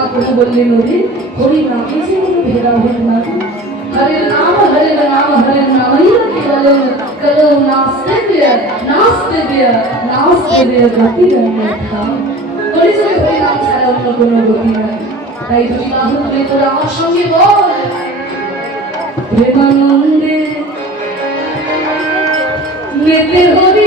মহাপ্রভু বললেন নদী, হরি নামে যে কোনো ভেদাভেদ নাই হরে নাম। হরে নাম হরে নামই কেবল কলো নাস্তে দিয়া নাস্তে দিয়া নাস্তে দিয়া গতি নাই ধাম হরি যদি হরি নাম ছাড়া অন্য কোনো গতি নাই। তাই দুই বাহু তুলে তোরা আমার সঙ্গে বল। প্রেমানন্দে, মেতে হরি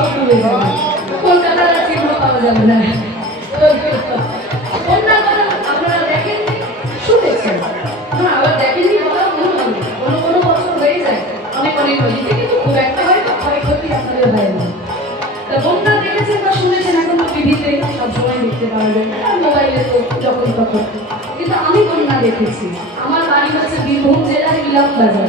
সব চিহ্ন পাওয়া যাবে না কথা আপনারা দেখেন শুনেছেন আবার কিন্তু খুব একটা হয় না তা বন্যা দেখেছেন সবসময় দেখতে পাওয়া যায় মোবাইলে তো যখন আমি বন্যা দেখেছি। আমার বাড়ি হচ্ছে বীরভূম জেলার ইলাম বাজার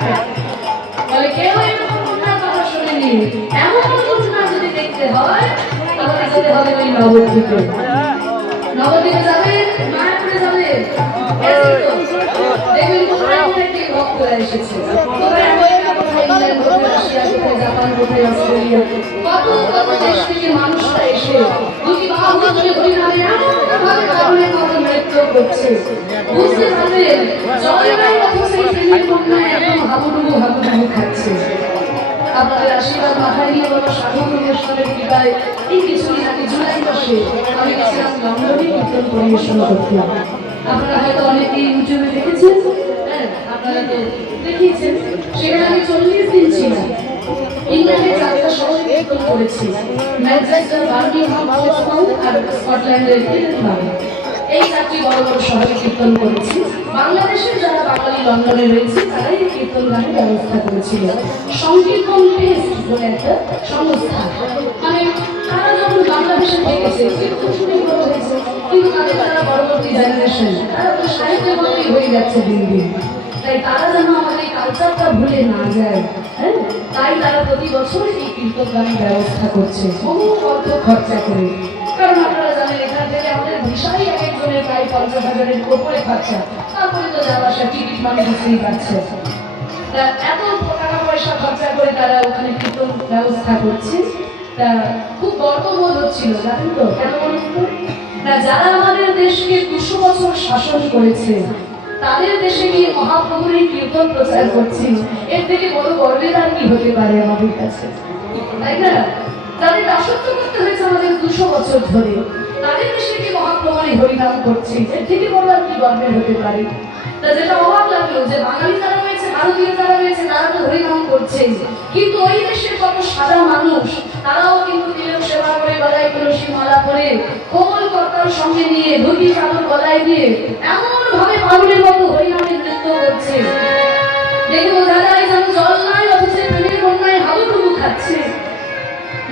হ্যাঁ নাই। বলে কেউ এরকম কন্যার কথা শোনেনি। এমন কন্যা যদি দেখতে হয়, তাহলে যেতে হবে ওই নবদ্বীপে। নবদ্বীপে যাবে, মায়াপুরে যাবে। দেখবেন কোথায় কোথায় থেকে ভক্তরা এসেছে। কোথায় আমেরিকা কোথায় ইংল্যান্ড কোথায় রাশিয়া, কোথায় জাপান, কোথায় অস্ট্রেলিয়া। কত কত দেশ থেকে মানুষরা এসে দুটি বাহু তুলে হরিনামে এমনভাবে কারণে কারণে নৃত্য করছে। বুঝতে পারবেন জলবায়ু কন্যা একদম হাবুডুবু হাবুডুবু খাচ্ছে আপনাদের আশীর্বাদ অনেকেই ইউটিউবে দেখেছেন হ্যাঁ আপনারা তো দেখিয়েছেন করেছি ম্যানচেস্টার বার্মিংহাম আর স্কটল্যান্ডের এই চারটি বড় বড় শহরে কীর্তন করেছি। বাংলাদেশের যারা বাঙালি লন্ডনে রয়েছে, তারাই এই কীর্তন গানের ব্যবস্থা করেছিল। সংকীর্তন টেস্ট বলে একটা সংস্থা। মানে তারা যখন বাংলাদেশে থেকেছে, কীর্তন শুনে বড় হয়েছে, কিন্তু তাদের যারা পরবর্তী জেনারেশন তারা তো সাহিত্যের মতোই হয়ে যাচ্ছে দিন দিন। তাই তারা যেন আমাদের এই কালচারটা ভুলে না যায় হ্যাঁ? তাই তারা প্রতি বছর এই কীর্তন গানের ব্যবস্থা করছে, বহু অর্থ খরচা করে। কারণ আপনারা জানেন, এখান থেকে আমাদের একজনের প্রায় পঞ্চাশ হাজারের তারপরে তো যাওয়া আসা টিকিট তা এত টাকা পয়সা খরচা করে তারা ওখানে কীর্তন ব্যবস্থা করছে। তা খুব গর্ববোধ হচ্ছিল, জানেন তো? কেন যারা আমাদের দেশকে দুশো বছর শাসন করেছে, তাদের দেশে গিয়ে মহাপ্রভুর এই কীর্তন প্রচার করছি? এর থেকে বড় গর্বের আর কি হতে পারে আমাদের কাছে? তাই না? যাদের দাসত্ব করতে হয়েছে আমাদের দুশো বছর ধরে। তাদের দেশে কি হরিনাম করছি? থেকে বড় আর কি গর্বের হতে পারে? তা যেটা অবাক লাগল যে বাঙালি যারা রয়েছে, ভারতীয় যারা রয়েছে, তারা তো হরিনাম করছে। কিন্তু ওই দেশের কত সাদা মানুষ, তারাও কিন্তু তিলক সেবা করে, গলায় তুলসী মালা করে কোমল কর্তার সঙ্গে নিয়ে, ধুতি, চাদর গলায় দিয়ে এমন ভাবে পাগলের মতো হরিনামের নৃত্য করছে। দেখে বোঝা যায় যেন জল নাই, অথচ প্রেমের বন্যায় হাবুডুবু খাচ্ছে।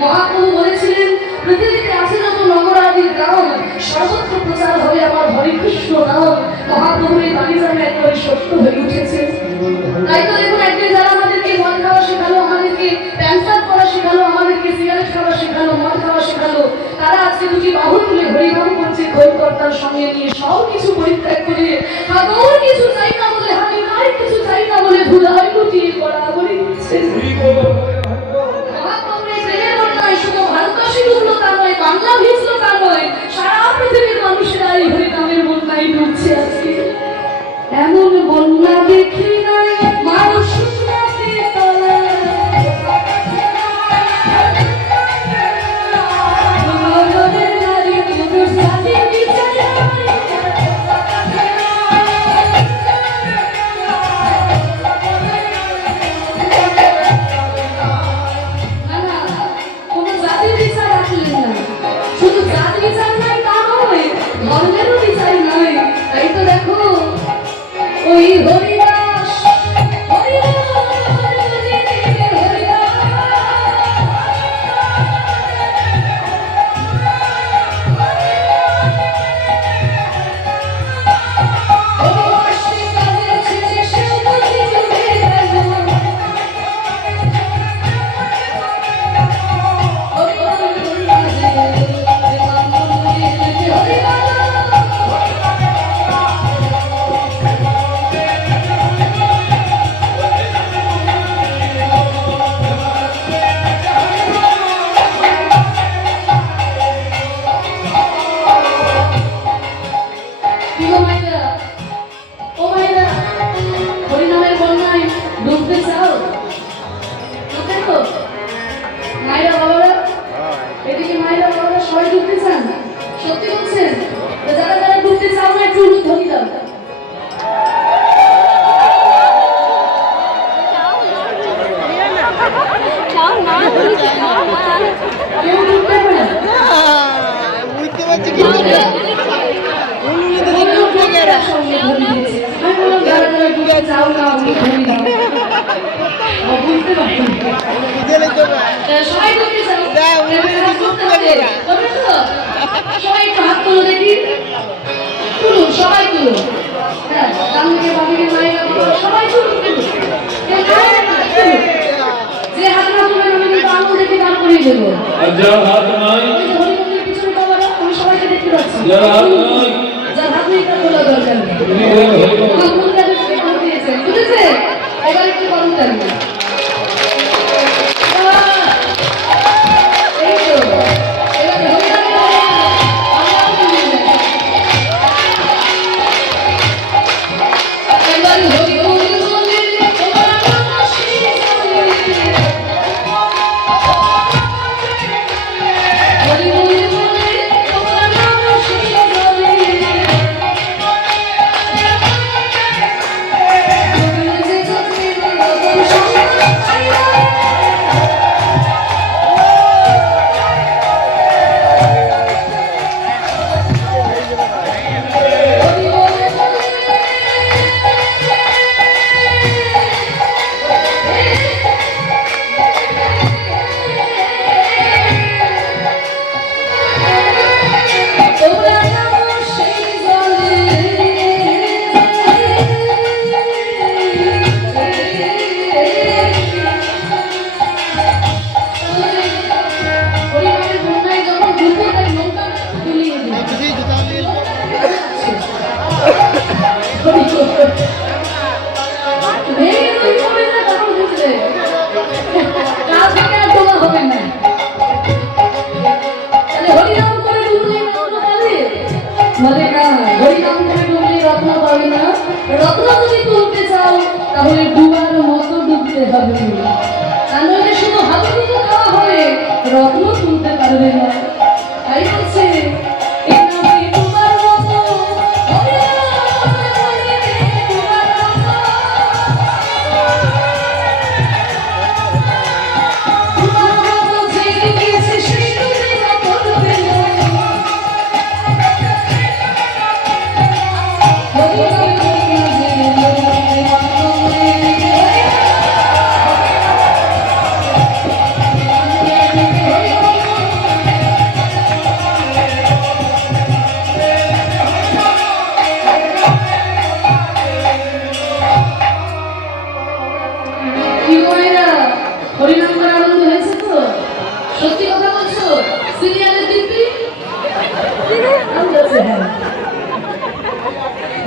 মহাপ্রভু বলেছিলেন, পৃথিবীতে আছে যত নগরাদির নাম সর্বত্র প্রচার হবে আমার হরে কৃষ্ণ নাম। মহাপ্রভুর এই বাণী যেন একেবারে সত্য হয়ে উঠেছে। তাই তো দেখুন, একদিন যারা আমাদেরকে মদ খাওয়া শেখালো, আমাদেরকে প্যান্সার করা শেখালো, আমাদেরকে সিগারেট খাওয়া শেখালো, মদ খাওয়া শেখালো, তারা আজকে দুটি বাহু তুলে হরিনাম করছে খোলকর্তার সঙ্গে নিয়ে সব কিছু পরিত্যাগ করে কিছু চাই না বলে নাই, কিছু চাই না বলে ধুলাই ওই করবেন তো সবাই একটু হাত তুলো দেখি। তুলুন সবাই তুলুন। হ্যাঁ ডানদিকে বাঁদিকে মায়েরা সবাই তুলুন যে হাত না তুলবেন আমি কিন্তু আঙুল দেখে দান করিয়ে দেবো। যার হাত নাই সবাইকে দেখতে পাচ্ছি। যার হাত নাই যার হাত নেই তার বলা দরকার নেই। বুঝেছে? এবার একটু করুন তার Thank you.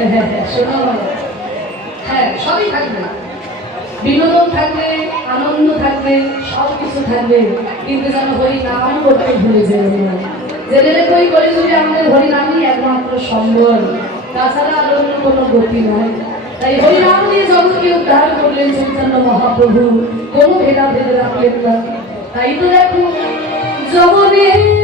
হ্যাঁ, হ্যাঁ, হ্যাঁ, সবই থাকবে। বিনোদন থাকবে, আনন্দ থাকবে সব কিছু থাকবে। কিন্তু যেন করতে ভুলে করে যদি আমাদের একমাত্র সম্বল। তাছাড়া আর অন্য কোনো গতি নয় তাই হরিনাম দিয়ে জগৎকে উদ্ধার করলেন চৈতন্য মহাপ্রভু, কোনো ভেদাভেদ রাখলেন না। তাই তো দেখো জগনের